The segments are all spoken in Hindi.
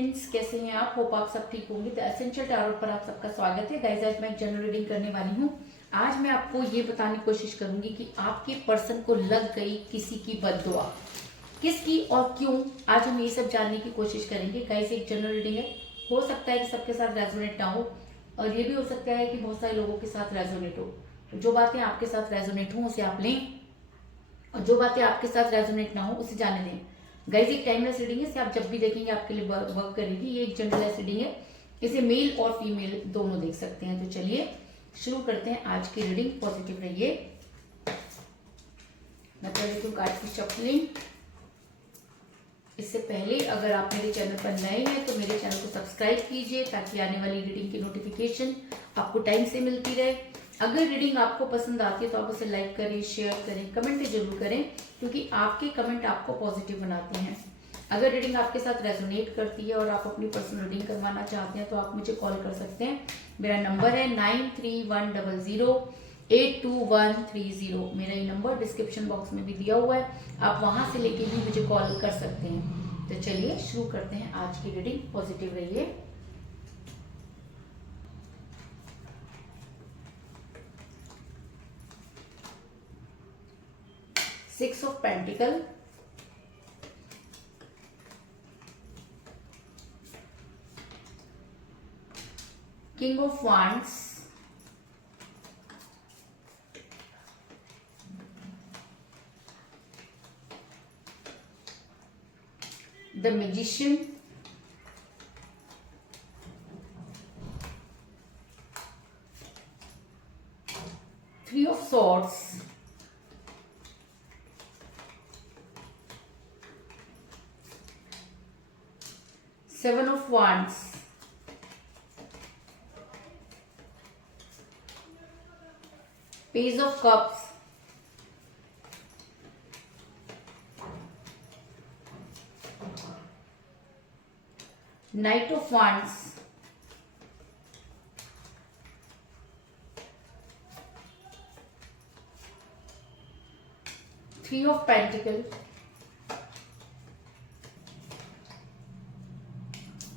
फ्रेंड्स, कैसे हैं आप? होप आप सब ठीक होंगे। तो एसेंशियल टैरोट पर आप सबका स्वागत है। गाइस, आज मैं एक जनरल रीडिंग करने वाली हूँ। आज मैं आपको ये बताने की कोशिश करूंगी कि आपके पर्सन को लग गई किसी की बद्दुआ, किसकी और क्यों। आज हम ये सब जानने की कोशिश करेंगे। गाइस, एक जनरल रीडिंग है, हो सकता है कि सबके साथ रेजोनेट ना हो, और ये भी हो सकता है कि बहुत सारे लोगों के साथ रेजोनेट हो। जो बातें आपके साथ रेजोनेट हो उसे आप लें, और जो बातें आपके साथ रेजोनेट ना हो उसे जाने दें। गाइस, एक टाइमलेस रीडिंग है, इसे आप जब भी देखेंगे आपके लिए वर्क करेगी। ये एक जनरल रीडिंग है, इसे मेल और फीमेल दोनों देख सकते हैं। तो चलिए शुरू करते हैं आज की रीडिंग। पॉजिटिव रहिए। मैं कर देती हूँ कार्ड की शफलिंग। इससे पहले अगर आप मेरे चैनल पर नए हैं तो मेरे चैनल को सब्सक्राइब कीजिए, ताकि आने वाली रीडिंग की नोटिफिकेशन आपको टाइम से मिलती रहे। अगर रीडिंग आपको पसंद आती है तो आप उसे लाइक करें, शेयर करें, कमेंट जरूर करें, क्योंकि आपके कमेंट आपको पॉजिटिव बनाते हैं। अगर रीडिंग आपके साथ रेजोनेट करती है और आप अपनी पर्सनल रीडिंग करवाना चाहते हैं तो आप मुझे कॉल कर सकते हैं। मेरा नंबर है 9310082130। मेरा ये नंबर डिस्क्रिप्शन बॉक्स में भी दिया हुआ है, आप वहां से लेके भी मुझे कॉल कर सकते हैं। तो चलिए शुरू करते हैं आज की रीडिंग। पॉजिटिव रहिए। Six of pentacle, king of wands, the magician, three of swords, seven of wands, page of cups, night of wands, three of pentacle,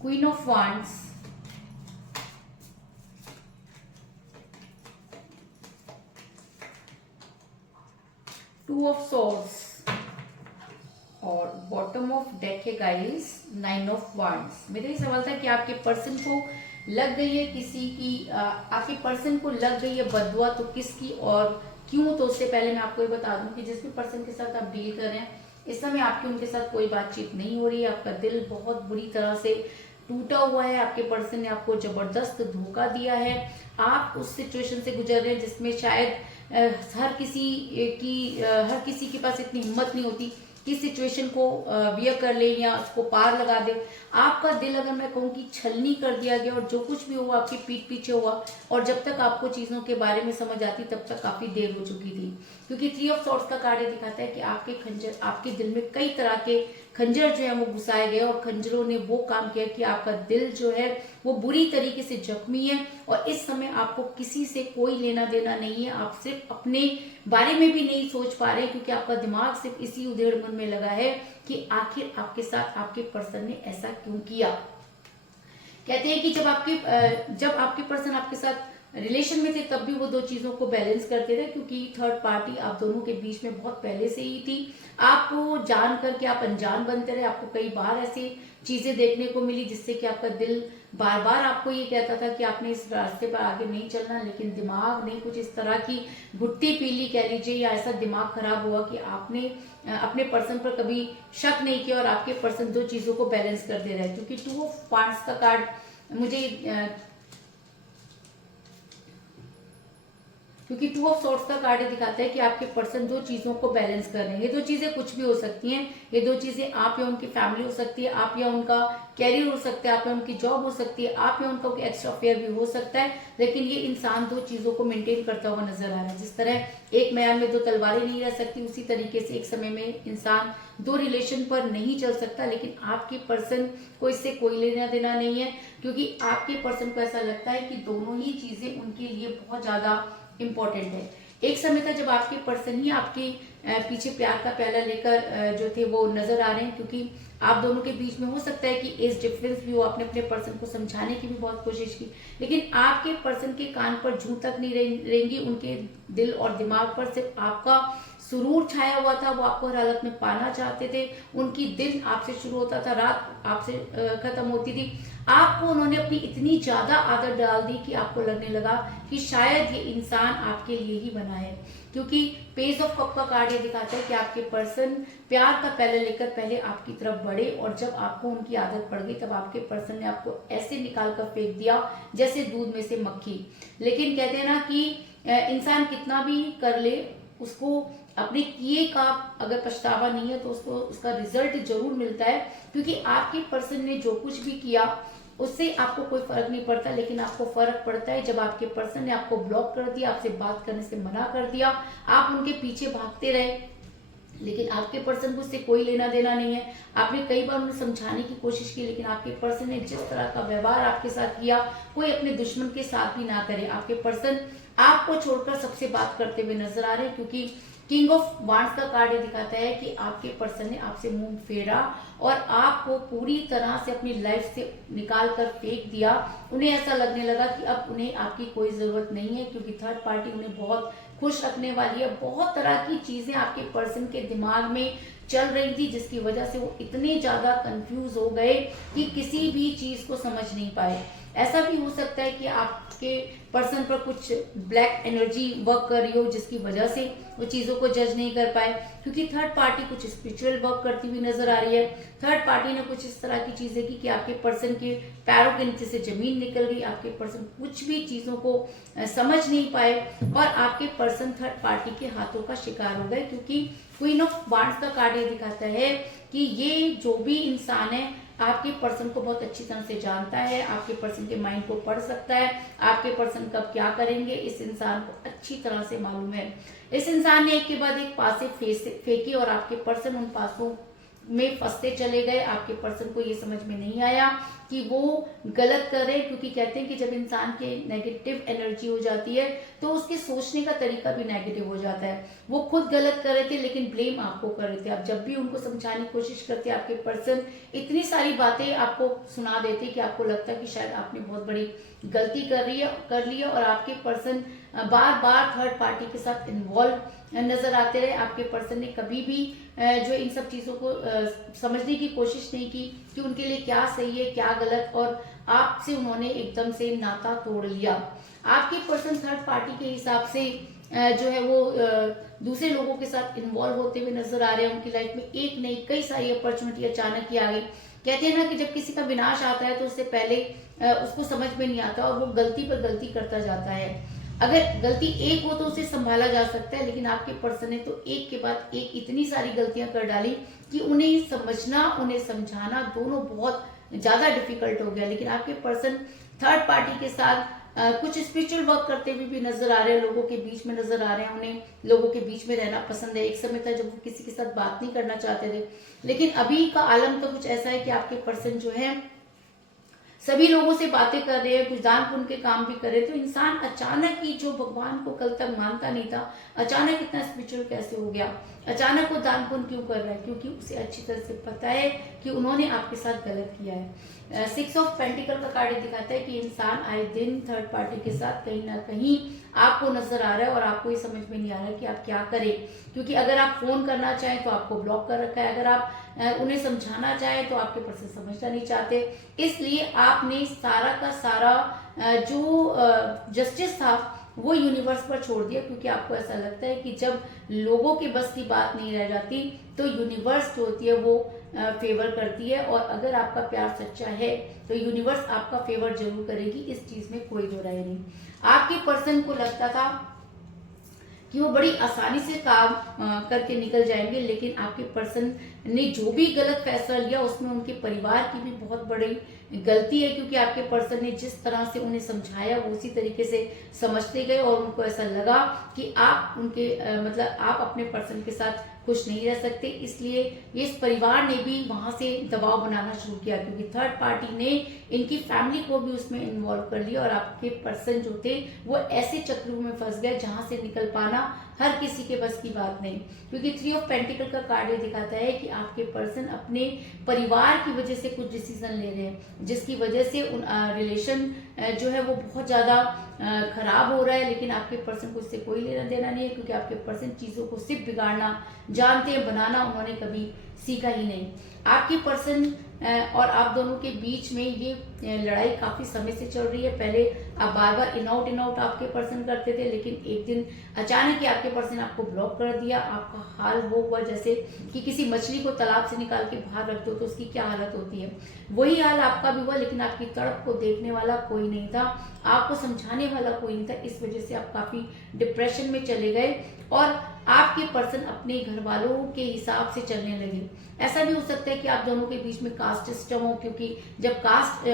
queen of wands, two of swords, और बॉटम ऑफ डेक है गाइस, नाइन ऑफ वांड्स। मेरा ये सवाल था कि आपके पर्सन को लग गई है किसी की, आपके पर्सन को लग गई है बददुआ, तो किसकी और क्यों। तो उससे पहले मैं आपको ये बता दूं कि जिस भी पर्सन के साथ आप डील कर रहे हैं, इस समय आपकी उनके साथ कोई बातचीत नहीं हो रही है। आपका दिल बहुत बुरी तरह से टूटा हुआ है। आपके पर्सन ने आपको जबरदस्त धोखा दिया है। आप उस सिचुएशन से गुजर रहे हैं जिसमें शायद हर किसी के पास इतनी हिम्मत नहीं होती कि सिचुएशन को वियर कर ले या उसको पार लगा दे। आपका दिल, अगर मैं कहूँ कि छलनी कर दिया गया, और जो कुछ भी हुआ आपकी पीठ पीछे हुआ, और जब तक आपको चीजों के बारे में समझ आती तब तक काफी देर हो चुकी थी। क्योंकि थ्री ऑफ सॉर्ड्स का कार्ड दिखाता है कि आपके खंजर, आपके दिल में कई तरह के खंजर जो है वो घुसाए गए, और खंजरों ने वो काम किया कि आपका दिल जो है वो बुरी तरीके से जख्मी है। और इस समय आपको किसी से कोई लेना देना नहीं है। आप सिर्फ अपने बारे में भी नहीं सोच पा रहे, क्योंकि आपका दिमाग सिर्फ इसी उधेड़ मन में लगा है कि आखिर आपके साथ आपके पर्सन ने ऐसा क्यों किया। कहते हैं कि जब आपके पर्सन आपके साथ रिलेशन में थे तब भी वो दो चीजों को बैलेंस करते थे, क्योंकि थर्ड पार्टी आप दोनों के बीच में बहुत पहले से ही थी। आपको जान करके आप अनजान बनते रहे। आपको कई बार ऐसी चीजें देखने को मिली जिससे कि आपका दिल बार बार आपको ये कहता था कि आपने इस रास्ते पर आगे नहीं चलना, लेकिन दिमाग ने कुछ इस तरह की घुट्टी पीली कह लीजिए, या ऐसा दिमाग खराब हुआ कि आपने अपने पर्सन पर कभी शक नहीं किया, और आपके पर्सन दो चीजों को बैलेंस कर दे रहे हैं। क्योंकि टू ऑफ वांड्स का कार्ड मुझे क्योंकि टू ऑफ सॉर्ड्स का कार्ड दिखाता है कि आपके पर्सन दो चीजों को बैलेंस कर रहे हैं। ये दो चीजें कुछ भी हो सकती हैं। ये दो चीजें आप या उनकी फैमिली हो सकती है, आप या उनका कैरियर हो सकता है, आप या उनकी जॉब हो सकती है, आप या उनका कोई एक्स्ट्रा अफेयर भी हो सकता है। लेकिन ये इंसान दो चीजों को मेंटेन करता हुआ नजर आ रहा है। जिस तरह एक म्यान में दो तलवारें नहीं रह सकती, उसी तरीके से एक समय में इंसान दो रिलेशन पर नहीं चल सकता। लेकिन आपके पर्सन को इससे कोई लेना देना नहीं है, क्योंकि आपके पर्सन को ऐसा लगता है कि दोनों ही चीजें उनके लिए बहुत ज्यादा इम्पोर्टेंट है। एक समय था जब आपके पर्सन ही आपके पीछे प्यार का प्याला लेकर जो थे वो नजर आ रहे हैं, क्योंकि आप दोनों के बीच में हो सकता है कि एज डिफरेंस भी हो, आपने अपने पर्सन को समझाने की भी बहुत कोशिश की, लेकिन आपके पर्सन के कान पर जूं तक नहीं रहेंगी। उनके दिल और दिमाग पर सिर्फ आपका सुरूर छाया हुआ था, वो आपको हर हालत में पाना चाहते थे। उनकी दिन आपसे शुरू होता था, रात आपसे खत्म होती थी। आपको उन्होंने अपनी इतनी ज्यादा आदत डाल दी कि आपको लगने लगा कि शायद ये इंसान आपके लिए ही बना है, क्योंकि पेज ऑफ कप का कार्ड ये दिखाता है कि आपके पर्सन प्यार का पहले लेकर पहले आपकी तरफ बढ़े, और जब आपको उनकी आदत पड़ गई तब आपके पर्सन ने आपको ऐसे निकाल कर फेंक दिया जैसे दूध में से मक्खी। लेकिन कहते हैं ना कि इंसान कितना भी कर ले, उसको अपने किए का अगर पछतावा नहीं है तो उसको उसका रिजल्ट जरूर मिलता है, क्योंकि आपके पर्सन ने जो कुछ भी किया उससे आपको कोई फर्क नहीं पड़ता, लेकिन आपको फर्क पड़ता है जब आपके पर्सन ने आपको ब्लॉक कर दिया, आपसे बात करने से मना कर दिया, आप उनके पीछे भागते रहे, लेकिन आपके पर्सन को उससे कोई लेना देना नहीं है। आपने कई बार उन्हें समझाने की कोशिश की, लेकिन आपके पर्सन ने जिस तरह का व्यवहार आपके साथ किया, कोई अपने दुश्मन के साथ भी ना करे। आपके पर्सन आपको छोड़कर सबसे बात करते हुए नजर आ रहे हैं, क्योंकि किंग ऑफ वांड्स का कार्ड ये दिखाता है कि आपके पर्सन ने आपसे मुंह फेरा और आपको पूरी तरह से अपनी लाइफ से निकाल कर फेंक दिया। उन्हें ऐसा लगने लगा कि अब उन्हें आपकी कोई जरूरत नहीं है, क्योंकि थर्ड पार्टी उन्हें बहुत खुश रखने वाली है। बहुत तरह की चीजें आपके पर्सन के दिमाग में चल रही थी, जिसकी वजह से वो इतने ज्यादा कंफ्यूज हो गए कि किसी भी चीज को समझ नहीं पाए। ऐसा भी हो सकता है कि आपके पर्सन पर कुछ ब्लैक एनर्जी वर्क कर रही हो, जिसकी वजह से वो चीजों को जज नहीं कर पाए, क्योंकि थर्ड पार्टी कुछ स्पिरिचुअल वर्क करती हुई नजर आ रही है। थर्ड पार्टी ने कुछ इस तरह की चीजें की कि आपके पर्सन के पैरों के नीचे से जमीन निकल गई, आपके पर्सन कुछ भी चीजों को समझ नहीं पाए और आपके पर्सन थर्ड पार्टी के हाथों का शिकार हो गए, क्योंकि क्वीन ऑफ वांड्स का कार्ड ये दिखाता है कि ये जो भी इंसान है आपके पर्सन को बहुत अच्छी तरह से जानता है, आपके पर्सन के माइंड को पढ़ सकता है, आपके पर्सन कब क्या करेंगे इस इंसान को अच्छी तरह से मालूम है। इस इंसान ने एक के बाद एक पासे फेंके और आपके पर्सन उन पासों में फंसते चले गए। आपके पर्सन को ये समझ में नहीं आया कि वो गलत कर रहे, क्योंकि कहते हैं कि जब इंसान के नेगेटिव एनर्जी हो जाती है तो उसके सोचने का तरीका भी नेगेटिव हो जाता है। वो खुद गलत कर रहे थे लेकिन ब्लेम आपको कर रहे थे। आप जब भी उनको समझाने की कोशिश करते आपके पर्सन इतनी सारी बातें आपको सुना देते कि आपको लगता है कि शायद आपने बहुत बड़ी गलती कर ली है और आपके पर्सन बार बार थर्ड पार्टी के साथ इन्वॉल्व नजर आते रहे। आपके पर्सन ने कभी भी जो इन सब चीजों को समझने की कोशिश नहीं की कि उनके लिए क्या सही है क्या गलत, और आपसे उन्होंने एकदम से नाता तोड़ लिया। आपके पर्सन थर्ड पार्टी के हिसाब से जो है वो दूसरे लोगों के साथ इन्वॉल्व होते हुए नजर आ रहे हैं। उनकी लाइफ में एक नहीं कई सारी अपॉर्चुनिटी अचानक ही आ गई। कहते हैं ना कि जब किसी का विनाश आता है तो उससे पहले उसको समझ में नहीं आता और वो गलती पर गलती करता जाता है। अगर गलती एक हो तो उसे संभाला जा सकता है, लेकिन आपके पर्सन ने तो एक के बाद एक इतनी सारी गलतियां कर डाली कि उन्हें समझना उन्हें समझाना दोनों बहुत ज्यादा डिफिकल्ट हो गया। लेकिन आपके पर्सन थर्ड पार्टी के साथ कुछ स्पिरिचुअल वर्क करते हुए भी नजर आ रहे हैं, लोगों के बीच में नजर आ रहे हैं। उन्हें लोगों के बीच में रहना पसंद है। एक समय था जब वो किसी के साथ बात नहीं करना चाहते थे, लेकिन अभी का आलम तो कुछ ऐसा है कि आपके पर्सन जो है सभी लोगों से बातें कर रहे हैं, कुछ दान पुण्य के काम भी कर रहे हैं। तो इंसान अचानक ही जो भगवान को कल तक मानता नहीं था, अचानक इतना स्पिरिचुअल कैसे हो गया, अचानक वो दान पुण्य क्यों कर रहा है? क्योंकि उसे अच्छी तरह से पता है कि उन्होंने आपके साथ गलत किया है। 6 ऑफ पेंटिकल का कार्ड दिखाता है कि इंसान आए दिन थर्ड पार्टी के साथ कहीं ना कहीं आपको नजर आ रहा है और आपको ये समझ में नहीं आ रहा है कि आप क्या करें, क्योंकि अगर आप फोन करना चाहें तो आपको ब्लॉक कर रखा है, अगर आप उन्हें समझाना चाहें तो आपके पर्सन समझना नहीं चाहते। इसलिए आपने सारा का सारा जो जस्टिस था वो यूनिवर्स पर छोड़ दिया, क्योंकि आपको ऐसा लगता है कि जब लोगों के बस की बात नहीं रह जाती तो यूनिवर्स जो होती है वो फेवर करती है। और अगर आपका प्यार सच्चा है तो यूनिवर्स आपका फेवर जरूर करेगी, इस चीज में कोई दो राय नहीं। आपके पर्सन को लगता था कि वो बड़ी आसानी से काम करके निकल जाएंगे, लेकिन आपके पर्सन ने जो भी गलत फैसला लिया उसमें उनके परिवार की भी बहुत बड़ी गलती है, क्योंकि आपके पर्सन ने जिस तरह से उन्हें समझाया वो उसी तरीके से समझते गए और उनको ऐसा लगा कि आप उनके मतलब आप अपने पर्सन के साथ खुश नहीं रह सकते। इसलिए इस परिवार ने भी वहां से दबाव बनाना शुरू किया, क्योंकि थर्ड पार्टी ने इनकी फैमिली को भी उसमें इन्वॉल्व कर लिया और आपके पर्सन जो थे वो ऐसे चक्रों में फंस गए जहां से निकल पाना हर किसी के बस की बात नहीं, क्योंकि 3 ऑफ पेंटिकल का कार्ड ये दिखाता है कि आपके पर्सन अपने परिवार की वजह से कुछ डिसीजन ले रहे हैं, जिसकी वजह से उन रिलेशन जो है वो बहुत ज़्यादा खराब हो रहा है, लेकिन आपके पर्सन को इससे कोई लेना देना नहीं है, क्योंकि आपके पर्सन चीज़ों को सिर्फ बिगाड़ना जानते हैं, बनाना उन्होंने कभी सीखा ही नहीं। आपके पर्सन और आप दोनों के बीच में ये लड़ाई काफी समय से चल रही है। पहले आप बार बार इन आउट आपके पर्सन करते थे, लेकिन एक दिन अचानक ही आपके पर्सन आपको ब्लॉक कर दिया। आपका हाल वो हुआ जैसे कि किसी मछली को तालाब से निकाल के बाहर रख दो तो उसकी क्या हालत होती है, वही हाल आपका भी हुआ। लेकिन आपकी तड़प को देखने वाला कोई नहीं था, आपको समझाने वाला कोई नहीं था। इस वजह से आप काफी डिप्रेशन में चले गए और आपके पर्सन अपने घर वालों के हिसाब से चलने लगे। ऐसा भी हो सकता है कि आप दोनों के बीच में कास्ट सिस्टम हो, क्योंकि जब कास्ट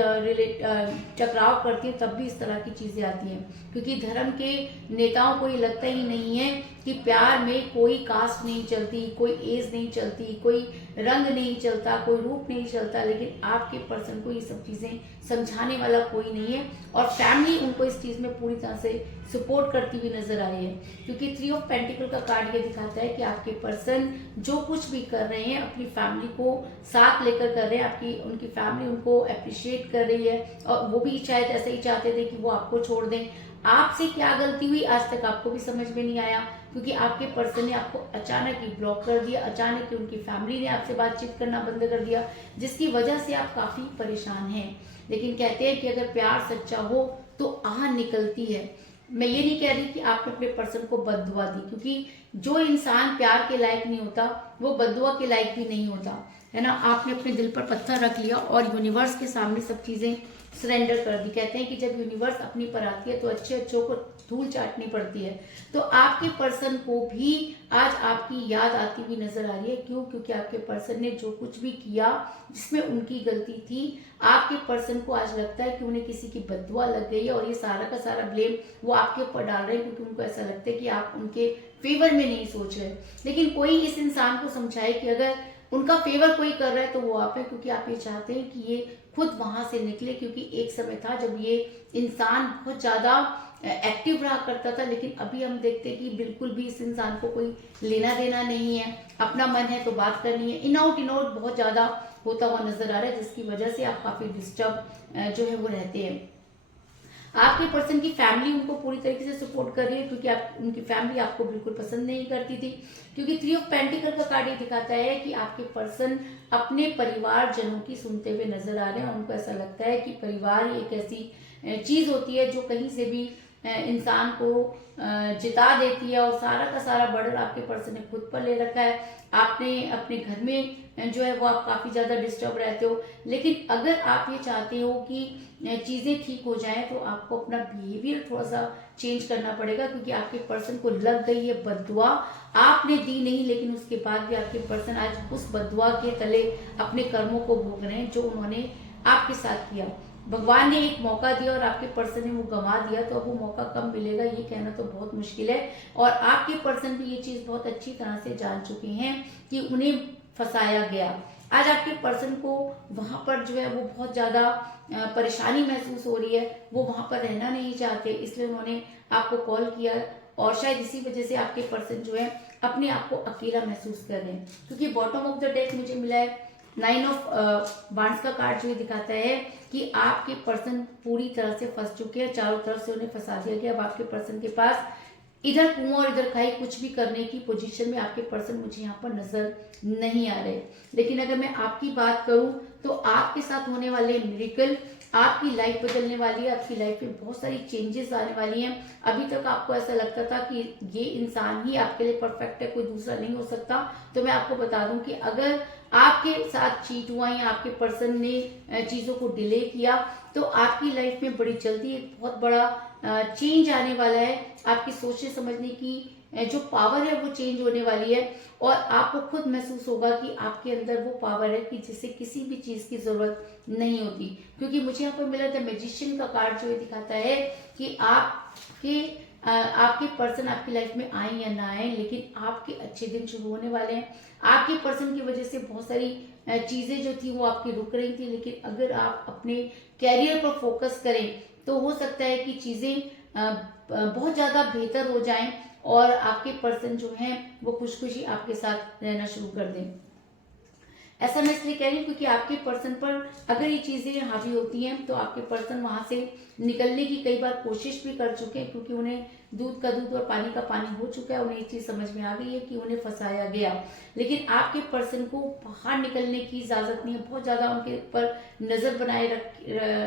टकराव करती है तब भी इस तरह की चीजें आती हैं, क्योंकि धर्म के नेताओं को ये लगता ही नहीं है कि प्यार में कोई कास्ट नहीं चलती, कोई एज नहीं चलती, कोई रंग नहीं चलता, कोई रूप नहीं चलता। लेकिन आपके पर्सन को ये सब चीजें समझाने वाला कोई नहीं है और फैमिली उनको इस चीज में पूरी तरह से सपोर्ट करती हुई नजर आ रही है, क्योंकि 3 ऑफ पेंटिकल का कार्ड ये दिखाता है कि आपके पर्सन जो कुछ भी कर रहे हैं अपनी फैमिली को साथ लेकर कर रहे हैं। आपकी उनकी फैमिली उनको अप्रिशिएट कर रही है और वो भी शायद ऐसे ही चाहते थे कि वो आपको छोड़ दें। आपसे क्या गलती हुई आज तक आपको भी समझ में नहीं आया, क्योंकि आपके पर्सन ने आपको अचानक ही ब्लॉक कर दिया, अचानक ही उनकी फैमिली ने आपसे बातचीत करना बंद कर दिया, जिसकी वजह से आप काफी परेशान हैं। लेकिन कहते हैं कि अगर प्यार सच्चा हो तो आह निकलती है। मैं ये नहीं कह रही कि आपने अपने पर्सन को बद्दुआ दी, क्योंकि जो इंसान प्यार के लायक नहीं होता वो बद्दुआ के लायक भी नहीं होता, है ना। आपने अपने दिल पर पत्थर रख लिया और यूनिवर्स के सामने सब चीजें सरेंडर कर दी। कहते हैं कि जब यूनिवर्स अपनी पर आती है तो अच्छे अच्छों को धूल चाटनी पड़ती है। तो आपके पर्सन को भी आज आपकी याद आती हुई नजर आ रही है। क्यों? क्योंकि आपके पर्सन ने जो कुछ भी किया जिसमें उनकी गलती थी, आपके पर्सन को आज लगता है कि उन्हें किसी की बद्दुआ लग गई है और ये सारा का सारा ब्लेम वो आपके ऊपर डाल रहे हैं, क्योंकि उनको ऐसा लगता है कि आप उनके फेवर में नहीं सोच रहे। लेकिन कोई इस इंसान को समझाए कि अगर उनका फेवर कोई कर रहा है तो वो आप है, क्योंकि आप ये चाहते हैं कि ये खुद वहां से निकले। क्योंकि एक समय था जब ये इंसान बहुत ज्यादा एक्टिव रहा करता था, लेकिन अभी हम देखते हैं कि बिल्कुल भी इस इंसान को कोई लेना देना नहीं है। अपना मन है तो बात करनी है, इन आउट बहुत ज्यादा होता हुआ नजर आ रहा है, जिसकी वजह से आप काफी डिस्टर्ब जो है वो रहते हैं। आपके पर्सन की फैमिली उनको पूरी तरीके से सपोर्ट कर रही है, क्योंकि आप उनकी फैमिली आपको बिल्कुल पसंद नहीं करती थी। क्योंकि 3 ऑफ पेंटिकल का कार्ड ये दिखाता है कि आपके पर्सन अपने परिवार जनों की सुनते हुए नजर आ रहे हैं। उनको ऐसा लगता है कि परिवार ही एक ऐसी चीज होती है जो कहीं से भी इंसान को जिता देती है, और सारा का सारा बर्डन आपके पर्सन ने खुद पर ले रखा है। आपने अपने घर में जो है वो आप काफी ज्यादा डिस्टर्ब रहते हो। लेकिन अगर आप ये चाहते हो कि चीजें ठीक हो जाएं तो आपको अपना बिहेवियर थोड़ा सा चेंज करना पड़ेगा, क्योंकि आपके पर्सन को लग गई है बद्दुआ। आपने दी नहीं, लेकिन उसके बाद भी आपके पर्सन आज उस बद्दुआ के तले अपने कर्मों को भोग रहे हैं जो उन्होंने आपके साथ किया। भगवान ने एक मौका दिया और आपके पर्सन ने वो गंवा दिया, तो अब वो मौका कब मिलेगा ये कहना तो बहुत मुश्किल है। और आपके पर्सन भी ये चीज बहुत अच्छी तरह से जान चुके हैं कि उन्हें फंसाया गया। आज आपके पर्सन को वहां पर जो है वो बहुत ज्यादा परेशानी महसूस हो रही है, वो वहां पर रहना नहीं चाहते, इसलिए उन्होंने आपको कॉल किया। और शायद इसी वजह से आपके पर्सन जो है अपने आप को अकेला महसूस कर रहे हैं, क्योंकि बॉटम ऑफ द डेक मुझे मिला है 9 ऑफ वांड्स का कार्ड, जो ये दिखाता है कि आपके पर्सन पूरी तरह से फंस चुके हैं, चारों तरफ से उन्हें फंसा दिया गया। अब आपके पर्सन के पास इधर कुआं और इधर खाई, कुछ भी करने की पोजीशन में आपके पर्सन मुझे यहाँ पर नजर नहीं आ रहे। लेकिन अगर मैं आपकी बात करूं तो आपके साथ होने वाले मिरेकल, आपकी लाइफ बदलने वाली है, आपकी लाइफ में बहुत सारी चेंजेस आने वाली हैं। अभी तक आपको ऐसा लगता था कि ये इंसान ही आपके लिए परफेक्ट है, कोई दूसरा नहीं हो सकता, तो मैं आपको बता दूं कि अगर आपके साथ चीट हुआ या आपके पर्सन ने चीजों को डिले किया तो आपकी लाइफ में बड़ी जल्दी एक बहुत बड़ा चेंज आने वाला है। आपकी सोचने समझने की जो पावर है वो चेंज होने वाली है, और आपको खुद महसूस होगा कि आपके अंदर वो पावर है कि जिससे किसी भी चीज की जरूरत नहीं होती। क्योंकि मुझे यहाँ पर मिला था मैजिशियन का कार्ड, जो ये दिखाता है कि आपके पर्सन आपकी लाइफ में आए या ना आए, लेकिन आपके अच्छे दिन शुरू होने वाले हैं। आपके पर्सन की वजह से बहुत सारी चीजें जो थी वो आपकी रुक रही थी, लेकिन अगर आप अपने कैरियर पर फोकस करें तो हो सकता है कि चीज़ें बहुत ज़्यादा बेहतर हो जाएं और आपके पर्सन जो हैं वो खुश खुशी आपके साथ रहना शुरू कर दें। ऐसा मैं इसलिए कह रही हूँ क्योंकि आपके पर्सन पर अगर ये चीज़ें हावी होती हैं तो आपके पर्सन वहां से निकलने की कई बार कोशिश भी कर चुके हैं, क्योंकि उन्हें दूध का दूध और पानी का पानी हो चुका है। उन्हें ये चीज़ समझ में आ गई है कि उन्हें फंसाया गया, लेकिन आपके पर्सन को बाहर निकलने की इजाज़त नहीं है। बहुत ज़्यादा उनके ऊपर नज़र बनाए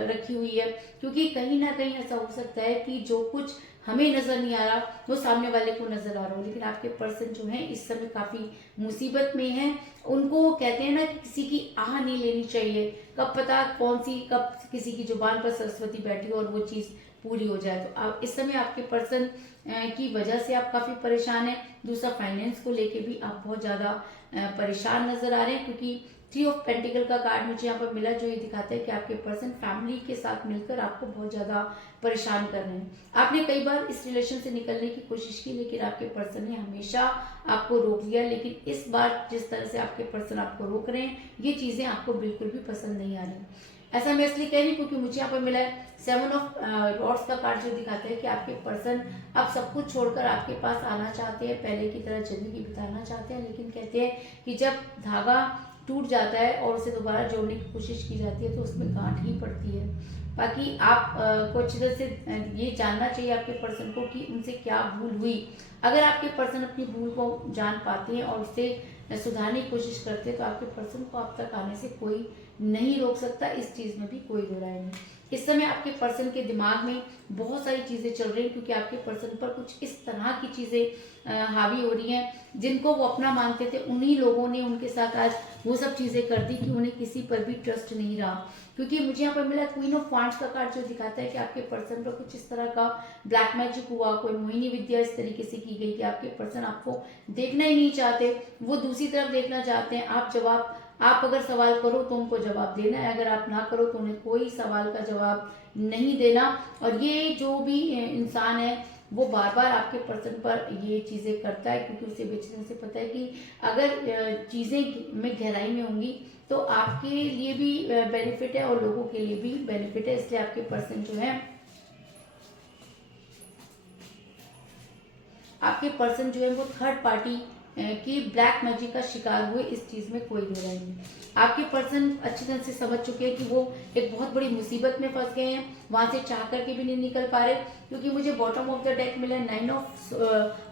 रखी हुई है, क्योंकि कहीं ना कहीं ऐसा हो सकता है कि जो कुछ हमें नजर नहीं आ रहा वो सामने वाले को नजर आ रहा हो। लेकिन आपके पर्सन जो है इस समय काफी मुसीबत में है। उनको कहते हैं ना कि किसी की आह नहीं लेनी चाहिए, कब पता कब किसी की जुबान पर सरस्वती बैठी हो और वो चीज पूरी हो जाए। तो आप इस समय आपके पर्सन की वजह से आप काफी परेशान हैं। दूसरा, फाइनेंस को लेके भी आप बहुत ज्यादा परेशान नजर आ रहे हैं, क्योंकि 3 ऑफ पेंटिकल का कार्ड मुझे यहाँ पर मिला, जो ये दिखाता है कि आपके पर्सन फैमिली के साथ मिलकर आपको बहुत ज्यादा परेशान कर रहे हैं। आपने कई बार इस रिलेशन से निकलने की कोशिश की, लेकिन आपके पर्सन ने हमेशा आपको रोक लिया। लेकिन इस बार जिस तरह से आपके पर्सन आपको रोक रहे हैं, ये चीजें आपको बिल्कुल भी पसंद नहीं आ रही। ऐसा मैं इसलिए कह रही हूँ क्योंकि मुझे यहाँ पर मिला है 7 ऑफ रॉड्स का कार्ड, जो दिखाता है कि आपके पर्सन अब सब कुछ छोड़कर आपके पास आना चाहते हैं, पहले की तरह जिंदगी बिताना चाहते हैं। लेकिन कहते हैं कि जब धागा टूट जाता है और उसे दोबारा जोड़ने की कोशिश की जाती है तो उसमें गांठ ही पड़ती है। बाकी आप को अच्छी तरह से ये जानना चाहिए आपके पर्सन को कि उनसे क्या भूल हुई। अगर आपके पर्सन अपनी भूल को जान पाते हैं और उससे सुधारने की कोशिश करते हैं तो आपके पर्सन को आप तक आने से कोई नहीं रोक सकता। इस चीज में भी कोई दो राय नहीं। इस समय आपके पर्सन के दिमाग में बहुत सारी चीजें चल रही हैं, क्योंकि आपके पर्सन पर कुछ इस तरह की चीजें हावी हो रही हैं जिनको वो अपना मानते थे। उन्हीं लोगों ने उनके साथ आज वो सब चीजें कर दी कि उन्हें किसी पर भी ट्रस्ट नहीं रहा। क्योंकि मुझे यहाँ पर मिला क्वीन ऑफ वांड्स का कार्ड, जो दिखाता है कि आपके पर्सन पर कुछ इस तरह का ब्लैक मैजिक हुआ, कोई मोहिनी विद्या इस तरीके से की गई कि आपके पर्सन आपको देखना ही नहीं चाहते, वो दूसरी तरफ देखना चाहते हैं। आप अगर सवाल करो तो उनको जवाब देना है, अगर आप ना करो तो उन्हें कोई सवाल का जवाब नहीं देना। और ये जो भी इंसान है वो बार बार आपके पर्सन पर ये चीजें करता है, क्योंकि उसे बेचने से पता है कि अगर चीजें में गहराई में होंगी तो आपके लिए भी बेनिफिट है और लोगों के लिए भी बेनिफिट है। इसलिए आपके पर्सन जो है वो थर्ड पार्टी कि ब्लैक मैजिक का शिकार हुए, इस चीज में कोई दो राय नहीं। आपके पर्सन अच्छी तरह से समझ चुके हैं कि वो एक बहुत बड़ी मुसीबत में फंस गए हैं, वहां से चाह करके भी नहीं निकल पा रहे। क्योंकि मुझे बॉटम ऑफ द डेक मिला 9 ऑफ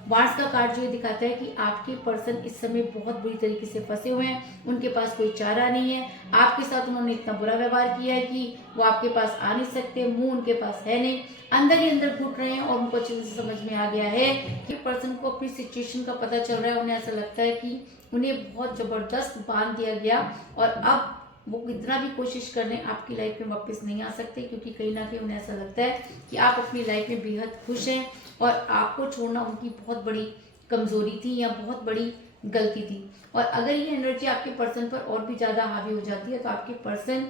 वांड्स का कार्ड, जो ये दिखाता है कि आपके पर्सन इस समय बहुत बुरी तरीके से फंसे हुए हैं, उनके पास कोई चारा नहीं है। आपके साथ उन्होंने इतना बुरा व्यवहार किया है कि वो आपके पास आ नहीं सकते, मुंह उनके पास है नहीं, अंदर ही अंदर घुट रहे हैं। और उनको अच्छे से समझ में आ गया है कि पर्सन को अपनी सिचुएशन का पता चल रहा है। उन्हें ऐसा लगता है कि उन्हें बहुत जबरदस्त बांध दिया गया और अब वो कितना भी कोशिश कर लें आपकी लाइफ में वापस नहीं आ सकते, क्योंकि कहीं ना कहीं उन्हें ऐसा लगता है कि आप अपनी लाइफ में बेहद खुश हैं और आपको छोड़ना उनकी बहुत बड़ी कमजोरी थी या बहुत बड़ी गलती थी। और अगर ये एनर्जी आपके पर्सन पर और भी ज्यादा हावी हो जाती है तो आपके पर्सन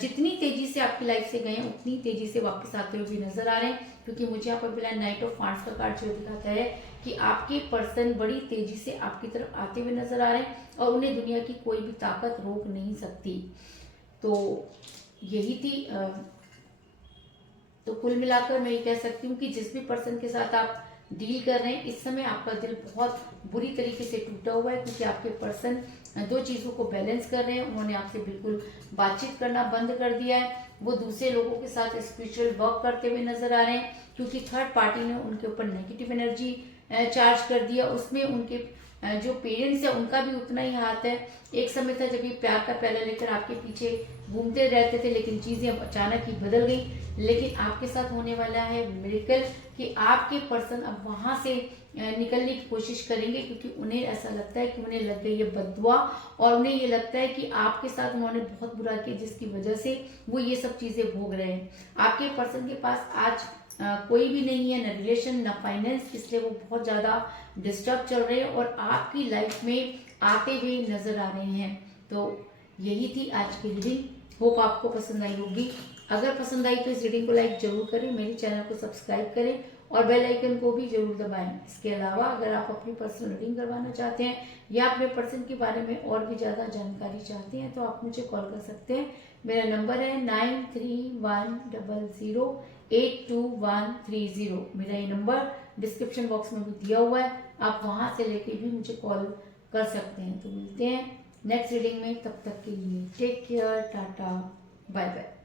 जितनी तेजी से आपकी लाइफ से गए उतनी तेजी से वापस आते हुए भी नजर आ रहे हैं। क्योंकि मुझे यहाँ पर मिला नाइट ऑफ वांड्स का कार्ड, जो दिखाता है कि आपके पर्सन बड़ी तेजी से आपकी तरफ आते हुए नजर आ रहे हैं और उन्हें दुनिया की कोई भी ताकत रोक नहीं सकती। तो यही थी। तो कुल मिलाकर मैं ये कह सकती हूँ कि जिस भी पर्सन के साथ आप डील कर रहे हैं इस समय आपका दिल बहुत बुरी तरीके से टूटा हुआ है, क्योंकि आपके पर्सन दो चीजों को बैलेंस कर रहे हैं। उन्होंने आपसे बिल्कुल बातचीत करना बंद कर दिया है, वो दूसरे लोगों के साथ स्पिरिचुअल वर्क करते हुए नजर आ रहे हैं, क्योंकि थर्ड पार्टी ने उनके ऊपर नेगेटिव एनर्जी चार्ज कर दिया। उसमें उनके जो पेरेंट्स है उनका भी उतना ही हाथ है। एक समय था जब ये प्यार का प्याला लेकर आपके पीछे घूमते रहते थे, लेकिन चीजें अब अचानक ही बदल गई। लेकिन आपके साथ होने वाला है मिरेकल कि आपके पर्सन अब वहां से निकलने की कोशिश करेंगे, क्योंकि उन्हें ऐसा लगता है कि उन्हें लग गई है बद्दुआ और उन्हें ये लगता है कि आपके साथ उन्होंने बहुत बुरा किया, जिसकी वजह से वो ये सब चीजें भोग रहे हैं। आपके पर्सन के पास आज कोई भी नहीं है, न रिलेशन न फाइनेंस, इसलिए वो बहुत ज्यादा डिस्टर्ब चल रहे हैं और आपकी लाइफ में आते हुए नजर आ रहे हैं। तो यही थी आज की रीडिंग, होप आपको पसंद आई होगी। अगर पसंद आई तो इस रीडिंग को लाइक जरूर करें, मेरे चैनल को सब्सक्राइब करें और बेल आइकन को भी जरूर दबाएं। इसके अलावा अगर आप अपनी पर्सनल रीडिंग करवाना चाहते हैं या अपने पर्सन के बारे में और भी ज़्यादा जानकारी चाहते हैं तो आप मुझे कॉल कर सकते हैं मेरा नंबर है 9310082130। मेरा ये नंबर डिस्क्रिप्शन बॉक्स में भी दिया हुआ है, आप वहां से लेके भी मुझे कॉल कर सकते हैं। तो मिलते हैं नेक्स्ट रीडिंग में, तब तक के लिए take care, tata, bye bye.